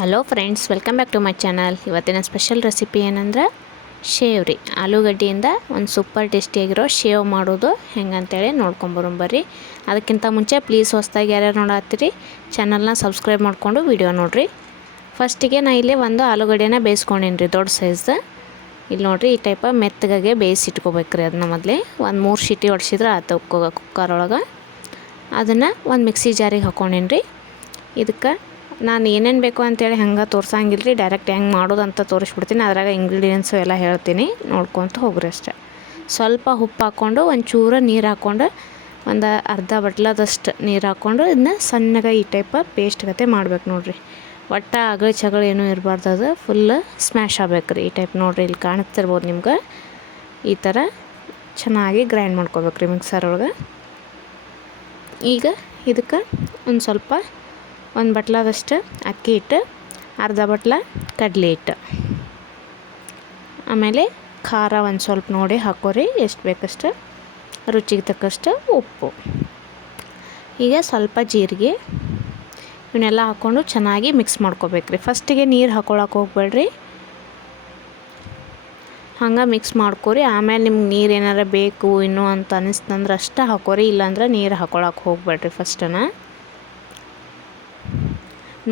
Hello friends, welcome back to my channel. ಇವತ್ತಿನ special recipe ಏನಂದ್ರೆ ಶೇವ್ ರೀ ಆಲೂಗಡ್ಡೆಯಿಂದ ಒಂದು ಸೂಪರ್ ಟೇಸ್ಟಿಯಾಗಿರೋ ಶೇವ್ ಮಾಡೋದು ಹೆಂಗಂತೇಳಿ ನೋಡ್ಕೊಂಬರು ಬರ್ರಿ. ಅದಕ್ಕಿಂತ ಮುಂಚೆ ಪ್ಲೀಸ್ ಹೊಸ್ದಾಗಿ ಯಾರ್ಯಾರು ನೋಡತ್ತೀರಿ, ಚಾನಲ್ನ ಸಬ್ಸ್ಕ್ರೈಬ್ ಮಾಡಿಕೊಂಡು ವಿಡಿಯೋ ನೋಡಿರಿ. ಫಸ್ಟಿಗೆ ನಾ ಇಲ್ಲಿ ಒಂದು ಆಲೂಗಡ್ಡೆನ ಬೇಯಿಸ್ಕೊಂಡೀನಿ ರೀ ದೊಡ್ಡ ಸೈಜ್. ಇಲ್ಲಿ ನೋಡಿರಿ, ಈ ಟೈಪ ಮೆತ್ತಗೆ ಬೇಯಿಸಿಟ್ಕೋಬೇಕ್ರಿ ಅದನ್ನ ಮೊದಲೇ. ಒಂದು ಮೂರು ಶಿಟಿ ಹೊಡ್ಸಿದ್ರೆ ಆತ ಕುಕ್ಕರ್ ಒಳಗೆ. ಅದನ್ನು ಒಂದು ಮಿಕ್ಸಿ ಜಾರಿಗೆ ಹಾಕ್ಕೊಂಡೇನಿ ರೀ ಇದಕ್ಕೆ ನಾನು ಏನೇನು ಬೇಕು ಅಂತೇಳಿ ಹಂಗೆ ತೋರ್ಸಂಗಿಲ್ಲ ರೀ ಡೈರೆಕ್ಟ್ ಹೆಂಗೆ ಮಾಡೋದು ಅಂತ ತೋರಿಸ್ಬಿಡ್ತೀನಿ. ಅದ್ರಾಗ ಇಂಗ್ರೀಡಿಯೆಂಟ್ಸು ಎಲ್ಲ ಹೇಳ್ತೀನಿ. ನೋಡ್ಕೊತ ಹೋಗ್ರಿ ಅಷ್ಟೆ. ಸ್ವಲ್ಪ ಉಪ್ಪು ಹಾಕ್ಕೊಂಡು ಒಂಚೂರು ಚೂರು ನೀರು ಹಾಕ್ಕೊಂಡು ಒಂದು ಅರ್ಧ ಬಟ್ಲದಷ್ಟು ನೀರು ಹಾಕ್ಕೊಂಡು ಇದನ್ನ ಸಣ್ಣಗೆ ಈ ಟೈಪ ಪೇಸ್ಟ್ ಗತೆ ಮಾಡ್ಬೇಕು ನೋಡಿರಿ. ಒಟ್ಟು ಅಗಳ ಚಗಳ ಏನೂ ಇರಬಾರ್ದು ಅದು. ಫುಲ್ ಸ್ಮ್ಯಾಶ್ ಆಗ್ಬೇಕು ರೀ ಈ ಟೈಪ್ ನೋಡಿರಿ. ಇಲ್ಲಿ ಕಾಣಿಸ್ತಿರ್ಬೋದು ನಿಮ್ಗೆ. ಈ ಥರ ಚೆನ್ನಾಗಿ ಗ್ರೈಂಡ್ ಮಾಡ್ಕೋಬೇಕು ರೀ ಮಿಕ್ಸರ್ ಒಳಗೆ. ಈಗ ಇದಕ್ಕೆ ಒಂದು ಸ್ವಲ್ಪ ಒಂದು ಬಟ್ಲದಷ್ಟು ಅಕ್ಕಿ ಹಿಟ್ಟು, ಅರ್ಧ ಬಟ್ಲ ಕಡಲೆ ಹಿಟ್ಟು. ಆಮೇಲೆ ಖಾರ ಒಂದು ಸ್ವಲ್ಪ ನೋಡಿ ಹಾಕೋರಿ ಎಷ್ಟು ಬೇಕಷ್ಟು, ರುಚಿಗೆ ತಕ್ಕಷ್ಟು ಉಪ್ಪು. ಈಗ ಸ್ವಲ್ಪ ಜೀರಿಗೆ, ಇವನ್ನೆಲ್ಲ ಹಾಕ್ಕೊಂಡು ಚೆನ್ನಾಗಿ ಮಿಕ್ಸ್ ಮಾಡ್ಕೋಬೇಕ್ರಿ ಫಸ್ಟಿಗೆ ನೀರು ಹಾಕೊಳಕ್ಕೆ ಹೋಗ್ಬೇಡ್ರಿ. ಹಂಗೆ ಮಿಕ್ಸ್ ಮಾಡ್ಕೊರಿ. ಆಮೇಲೆ ನಿಮ್ಗೆ ನೀರು ಏನಾರ ಬೇಕು, ಇನ್ನೂ ಅಂತ ಅನಿಸ್ತಂದ್ರೆ ಅಷ್ಟೇ ಹಾಕೋರಿ, ಇಲ್ಲಾಂದ್ರೆ ನೀರು ಹಾಕೊಳಕ್ಕೆ ಹೋಗ್ಬೇಡ್ರಿ ಫಸ್ಟನ.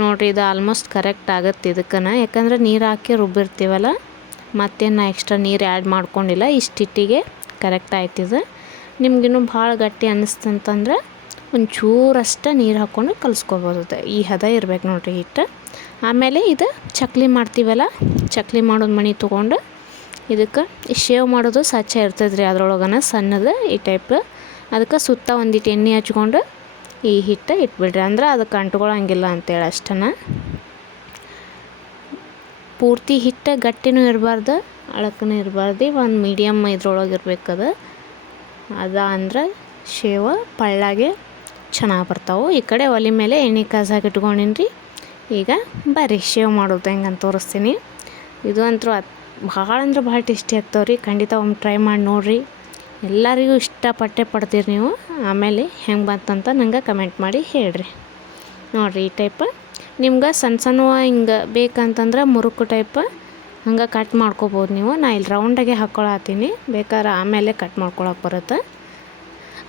ನೋಡಿರಿ ಇದು ಆಲ್ಮೋಸ್ಟ್ ಕರೆಕ್ಟ್ ಆಗುತ್ತೆ ಇದಕ್ಕನ. ಯಾಕಂದ್ರೆ ನೀರು ಹಾಕಿ ರುಬ್ಬಿರ್ತೀವಲ್ಲ, ಮತ್ತೇನು ಎಕ್ಸ್ಟ್ರಾ ನೀರು ಆ್ಯಡ್ ಮಾಡ್ಕೊಂಡಿಲ್ಲ ಇಷ್ಟಿಟ್ಟಿಗೆ ಕರೆಕ್ಟ್ ಆಯ್ತಿದೆ ನಿಮ್ಗಿನ್ನೂ ಭಾಳ ಗಟ್ಟಿ ಅನ್ನಿಸ್ತಂತಂದ್ರೆ ಒಂಚೂರಷ್ಟೇ ಚೂರಷ್ಟು ನೀರು ಹಾಕ್ಕೊಂಡು ಕಲಿಸ್ಕೊಬೋದು ಈ ಹದ ಇರ್ಬೇಕು ನೋಡಿರಿ ಹಿಟ್ಟು. ಆಮೇಲೆ ಇದು ಚಕ್ಲಿ ಮಾಡ್ತೀವಲ್ಲ, ಚಕ್ಲಿ ಮಾಡೋದು ಮಣಿ ತೊಗೊಂಡು ಇದಕ್ಕೆ ಶೇವ್ ಮಾಡೋದು ಸ್ವಚ್ಛ ಇರ್ತದೆ ರೀ ಅದ್ರೊಳಗನ ಸಣ್ಣದು ಈ ಟೈಪ್ ಅದಕ್ಕೆ ಸುತ್ತ ಒಂದಿಟ್ಟು ಎಣ್ಣೆ ಹಚ್ಕೊಂಡು ಈ ಹಿಟ್ಟು ಇಟ್ಬಿಡ್ರಿ. ಅಂದ್ರೆ ಅದಕ್ಕೆ ಅಂಟ್ಕೊಳ್ಳೋಂಗಿಲ್ಲ ಅಂತೇಳಿ ಅಷ್ಟನ. ಪೂರ್ತಿ ಹಿಟ್ಟು ಗಟ್ಟಿನೂ ಇರಬಾರ್ದು, ಅಳಕನೂ ಇರಬಾರ್ದು. ಒಂದು ಮೀಡಿಯಮ್ ಇದ್ರೊಳಗೆ ಇರಬೇಕದು ಅದ. ಅಂದ್ರೆ ಶೇವ, ಪಳ್ಳಾಗೆ ಚೆನ್ನಾಗಿ ಬರ್ತಾವೆ. ಈ ಕಡೆ ಒಲೆ ಮೇಲೆ ಎಣ್ಣೆ ಕಾಸಾಗಿ ಇಟ್ಕೊಂಡಿನಿ ರೀ ಈಗ ಬರ್ರಿ, ಶೇವ್ ಮಾಡೋದು ಹೆಂಗಂತ ತೋರಿಸ್ತೀನಿ. ಇದು ಅಂತೂ ಭಾಳ ಅಂದ್ರೆ ಭಾಳ ಟೇಸ್ಟಿ ಆಗ್ತಾವೆ ರೀ ಖಂಡಿತ ಒಮ್ಮೆ ಟ್ರೈ ಮಾಡಿ ನೋಡಿರಿ. ಎಲ್ಲರಿಗೂ ಇಷ್ಟಪಟ್ಟೆ ಪಡ್ತೀರಿ ನೀವು. ಆಮೇಲೆ ಹೆಂಗೆ ಬಂತಂತ ನಂಗೆ ಕಮೆಂಟ್ ಮಾಡಿ ಹೇಳ್ರಿ. ನೋಡಿರಿ ಈ ಟೈಪ್ ನಿಮ್ಗೆ ಸಣ್ಣ ಸಣ್ಣ ಹಿಂಗೆ ಬೇಕಂತಂದ್ರೆ ಮುರುಕು ಟೈಪ್ ಹಂಗೆ ಕಟ್ ಮಾಡ್ಕೋಬೋದು ನೀವು. ನಾ ಇಲ್ಲಿ ರೌಂಡಾಗೆ ಹಾಕ್ಕೊಳತ್ತೀನಿ ಬೇಕಾದ್ರೆ ಆಮೇಲೆ ಕಟ್ ಮಾಡ್ಕೊಳಕ್ಕೆ ಬರುತ್ತೆ.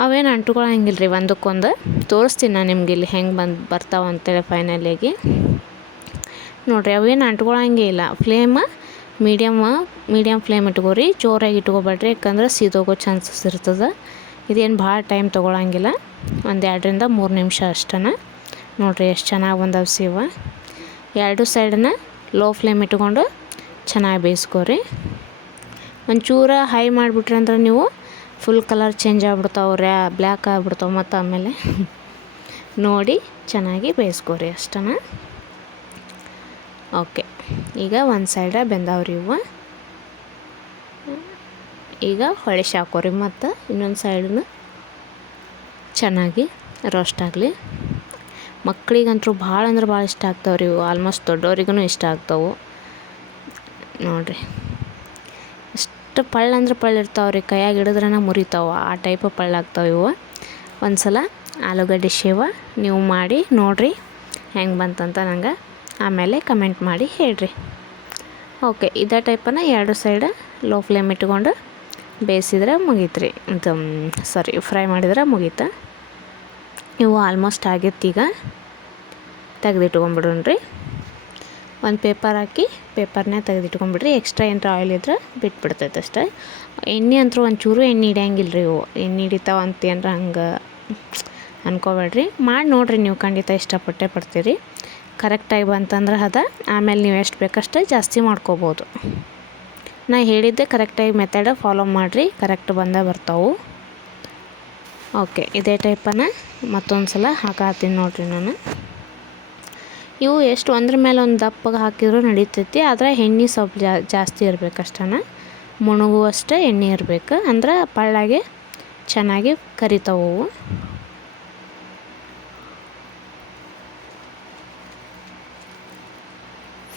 ಅವೇನು ಅಂಟ್ಕೊಳಂಗಿಲ್ಲ ರೀ ಒಂದಕ್ಕೊಂದು. ತೋರಿಸ್ತೀನಿ ನಾನು ನಿಮ್ಗೆ ಇಲ್ಲಿ ಹೆಂಗೆ ಬಂದು ಬರ್ತಾವಂತೇಳಿ ಅಂತೇಳಿ ಫೈನಲಿಯಾಗಿ ನೋಡಿರಿ ಅವೇನು ಅಂಟ್ಕೊಳಂಗೇ ಇಲ್ಲ. ಫ್ಲೇಮ್ ಮೀಡಿಯಮ್ ಮೀಡಿಯಮ್ ಫ್ಲೇಮ್ ಇಟ್ಕೋರಿ, ಜೋರಾಗಿ ಇಟ್ಕೋಬೇಡ್ರಿ, ಯಾಕಂದ್ರೆ ಸೀದೋಗೋ ಚಾನ್ಸಸ್ ಇರ್ತದೆ. ಇದೇನು ಭಾಳ ಟೈಮ್ ತೊಗೊಳಂಗಿಲ್ಲ, ಒಂದು ಎರಡರಿಂದ ಮೂರು ನಿಮಿಷ ಅಷ್ಟೇ ನೋಡಿರಿ ಎಷ್ಟು ಚೆನ್ನಾಗಿ ಬಂದವು ಸೀವ. ಎರಡು ಸೈಡನ್ನ ಲೋ ಫ್ಲೇಮ್ ಇಟ್ಕೊಂಡು ಚೆನ್ನಾಗಿ ಬೇಯಿಸ್ಕೋರಿ. ಒಂಚೂರ ಹೈ ಮಾಡಿಬಿಟ್ರಿ ಅಂದ್ರೆ ನೀವು ಫುಲ್ ಕಲರ್ ಚೇಂಜ್ ಆಗ್ಬಿಡ್ತಾವೆ, ರ್ಯಾ, ಬ್ಲ್ಯಾಕ್ ಆಗ್ಬಿಡ್ತಾವೆ ಮತ್ತು ಆಮೇಲೆ. ನೋಡಿ, ಚೆನ್ನಾಗಿ ಬೇಯಿಸ್ಕೋರಿ ಅಷ್ಟನ. ಓಕೆ. ಈಗ ಒಂದು ಸೈಡ ಬೆಂದವ್ರಿ ಇವು ಈಗ ಹೊಳೆಸಿ ಹಾಕೋರಿ ಮತ್ತು ಇನ್ನೊಂದು ಸೈಡನ್ನು ಚೆನ್ನಾಗಿ ರೋಸ್ಟ್ ಆಗಲಿ. ಮಕ್ಕಳಿಗಂತೂ ಭಾಳ ಅಂದ್ರೆ ಭಾಳ ಇಷ್ಟ ಆಗ್ತಾವ್ರಿ ಇವು. ಆಲ್ಮೋಸ್ಟ್ ದೊಡ್ಡವ್ರಿಗೂ ಇಷ್ಟ ಆಗ್ತಾವೆ. ನೋಡಿರಿ. ಎಷ್ಟು ಪಳ್ಳ ಅಂದ್ರೆ ಪಳ್ಳ ಇರ್ತಾವ್ರಿ. ಕೈಯಾಗ ಹಿಡಿದ್ರನ ಮುರಿತಾವೆ. ಆ ಟೈಪ್ ಪಳ್ಳಾಗ್ತಾವೆ ಇವು. ಒಂದು ಸಲ ಆಲೂಗಡ್ಡೆ ಶೇವ, ನೀವು ಮಾಡಿ, ನೋಡಿರಿ ಹೆಂಗೆ ಬಂತಂತ ನಂಗೆ ಆಮೇಲೆ ಕಮೆಂಟ್ ಮಾಡಿ ಹೇಳ್ರಿ. ಓಕೆ, ಇದೇ ಟೈಪನ್ನು ಎರಡು ಸೈಡ್ ಲೋ ಫ್ಲೇಮ್ ಇಟ್ಕೊಂಡು ಬೇಯಿಸಿದ್ರೆ ಮುಗೀತು ರೀ ಇದು ಸಾರಿ ಫ್ರೈ ಮಾಡಿದ್ರೆ ಮುಗೀತು? ಇವು ಆಲ್ಮೋಸ್ಟ್ ಆಗಿತ್ತು ಈಗ. ತೆಗೆದಿಟ್ಕೊಂಬಿಡೋಣ್ರಿ. ಒಂದು ಪೇಪರ್ ಹಾಕಿ ಪೇಪರ್ನೇ ತೆಗೆದಿಟ್ಕೊಂಬಿಡ್ರಿ. ಎಕ್ಸ್ಟ್ರಾ ಏನಾರ ಆಯಿಲ್ ಇದ್ರೆ ಬಿಟ್ಬಿಡ್ತೈತೆ ಅಷ್ಟೇ. ಎಣ್ಣೆ ಅಂತೂ ಒಂಚೂರು ಎಣ್ಣೆ ಹಿಡಿಯಂಗಿಲ್ಲ ರೀ ಇವು. ಎಣ್ಣೆ ಹಿಡಿತಾವ ಅಂತ ಏನಾರ ಹಂಗೆ ಅನ್ಕೋಬೇಡ್ರಿ. ಮಾಡಿ ನೋಡಿರಿ ನೀವು ಖಂಡಿತ ಇಷ್ಟಪಟ್ಟೆ ಪಡ್ತೀರಿ. ಕರೆಕ್ಟಾಗಿ ಬಂತಂದ್ರೆ ಅದ. ಆಮೇಲೆ ನೀವು ಎಷ್ಟು ಬೇಕಷ್ಟೇ ಜಾಸ್ತಿ ಮಾಡ್ಕೋಬೋದು. ನಾ ಹೇಳಿದ್ದೆ ಕರೆಕ್ಟಾಗಿ ಮೆಥಡ ಫಾಲೋ ಮಾಡಿರಿ ಕರೆಕ್ಟ್ ಬಂದೇ ಬರ್ತಾವೆ. ಓಕೆ ಇದೇ ಟೈಪನ್ನು ಮತ್ತೊಂದು ಸಲ ಹಾಕತ್ತೀನಿ ನೋಡಿರಿ ನಾನು. ಇವು ಎಷ್ಟು ಒಂದ್ರ ಮೇಲೆ ಒಂದು ದಪ್ಪಗೆ ಹಾಕಿದ್ರು ನಡೀತೈತಿ, ಆದರೆ ಎಣ್ಣೆ ಸ್ವಲ್ಪ ಜಾಸ್ತಿ ಇರಬೇಕಷ್ಟನ. ಮುಣುಗುವಷ್ಟೇ ಎಣ್ಣೆ ಇರಬೇಕು, ಅಂದ್ರೆ ಪಳ್ಳಾಗೆ ಚೆನ್ನಾಗಿ ಕರಿತಾವು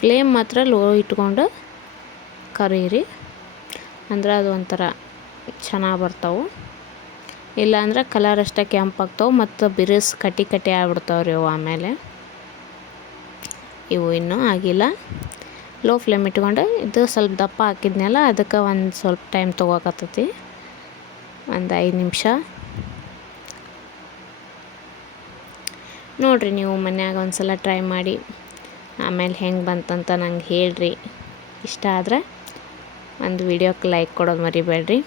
ಫ್ಲೇಮ್ ಮಾತ್ರ ಲೋ ಇಟ್ಕೊಂಡು ಕರೀರಿ. ಅಂದ್ರೆ ಅದು ಒಂಥರ ಚೆನ್ನಾಗಿ ಬರ್ತಾವೆ. ಇಲ್ಲಾಂದ್ರೆ ಕಲರ್ ಅಷ್ಟೇ ಕೆಂಪಾಗ್ತಾವೆ ಮತ್ತು ಬಿರುಸ್ ಕಟ್ಟಿ ಕಟ್ಟಿ ಆಗ್ಬಿಡ್ತಾವೆ ರೀ ಅವು ಆಮೇಲೆ. ಇವು ಇನ್ನೂ ಆಗಿಲ್ಲ. ಲೋ ಫ್ಲೇಮ್ ಇಟ್ಕೊಂಡು ಇದು ಸ್ವಲ್ಪ ದಪ್ಪ ಹಾಕಿದ್ನಲ್ಲ ಅದಕ್ಕೆ ಒಂದು ಸ್ವಲ್ಪ ಟೈಮ್ ತೊಗೋಕತ್ತೈತಿ. ಒಂದು ಐದು ನಿಮಿಷ. ನೋಡಿರಿ ನೀವು ಮನ್ಯಾಗ ಒಂದು ಸಲ ಟ್ರೈ ಮಾಡಿ. ಆಮೇಲೆ ಹೆಂಗೆ ಬಂತಂತ ನಂಗೆ ಹೇಳ್ರಿ. ಇಷ್ಟ ಆದರೆ ಒಂದು ವಿಡಿಯೋಕ್ಕೆ ಲೈಕ್ ಕೊಡೋದು ಮರಿಬೇಡ್ರಿ.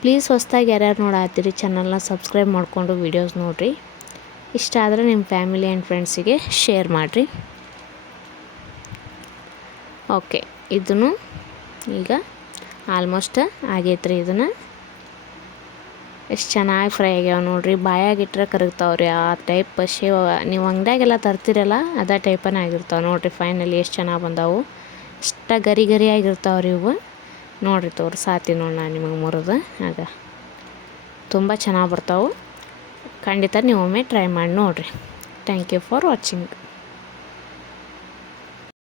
ಪ್ಲೀಸ್ ಹೊಸ್ದಾಗಿ ಯಾರ್ಯಾರು ನೋಡಾತ್ತೀರಿ ಚಾನಲ್ನ ಸಬ್ಸ್ಕ್ರೈಬ್ ಮಾಡಿಕೊಂಡು ವೀಡಿಯೋಸ್ ನೋಡಿರಿ. ಇಷ್ಟ ಆದರೆ ನಿಮ್ಮ ಫ್ಯಾಮಿಲಿ ಆ್ಯಂಡ್ ಫ್ರೆಂಡ್ಸಿಗೆ ಶೇರ್ ಮಾಡಿರಿ. ಓಕೆ ಇದನ್ನು ಈಗ ಆಲ್ಮೋಸ್ಟ್ ಆಗೈತ್ರಿ ಇದನ್ನು. ಎಷ್ಟು ಚೆನ್ನಾಗಿ ಫ್ರೈ ಆಗ್ಯಾವ ನೋಡ್ರಿ. ಬಾಯಾಗಿಟ್ರೆ ಕರಗ್ತಾವ್ರಿ ಆ ಟೈಪ್ ಶೇವ. ನೀವು ಅಂಗಡಿಯಾಗೆಲ್ಲ ತರ್ತಿರಲ್ಲ, ಅದೇ ಟೈಪನೇ ಆಗಿರ್ತಾವೆ ನೋಡ್ರಿ ಫೈನಲಿ ಎಷ್ಟು ಚೆನ್ನಾಗಿ ಬಂದಾವು. ಇಷ್ಟ ಗರಿ ಗರಿ ಆಗಿರ್ತಾವ್ರಿ ಇವು. ನೋಡ್ರಿ ತೋರ್ಸಾತಿ ನೋಡಿ ನಾನು ನಿಮಗೆ ಮುರಿದು. ಆಗ ತುಂಬ ಚೆನ್ನಾಗಿ ಬರ್ತಾವೆ. ಖಂಡಿತ ನೀವೊಮ್ಮೆ ಟ್ರೈ ಮಾಡಿ ನೋಡಿರಿ. Thank you for watching